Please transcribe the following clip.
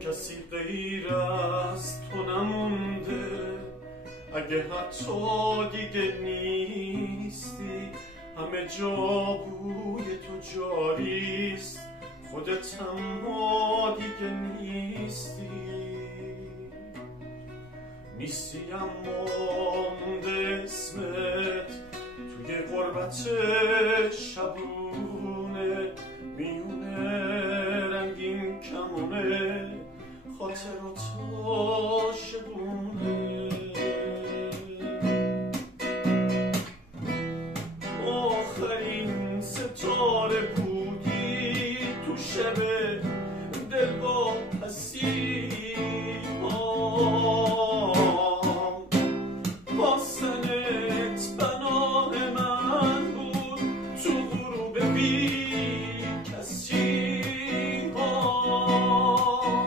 کسی غیر از تو نمونده، اگه حتی دیده نیستی، همه جا بوی تو جاریست، خودت اما دیگه نیستی. نیستی اما مونده اسمت توی غربت شبونه، میونه رنگین کمونه خاطرات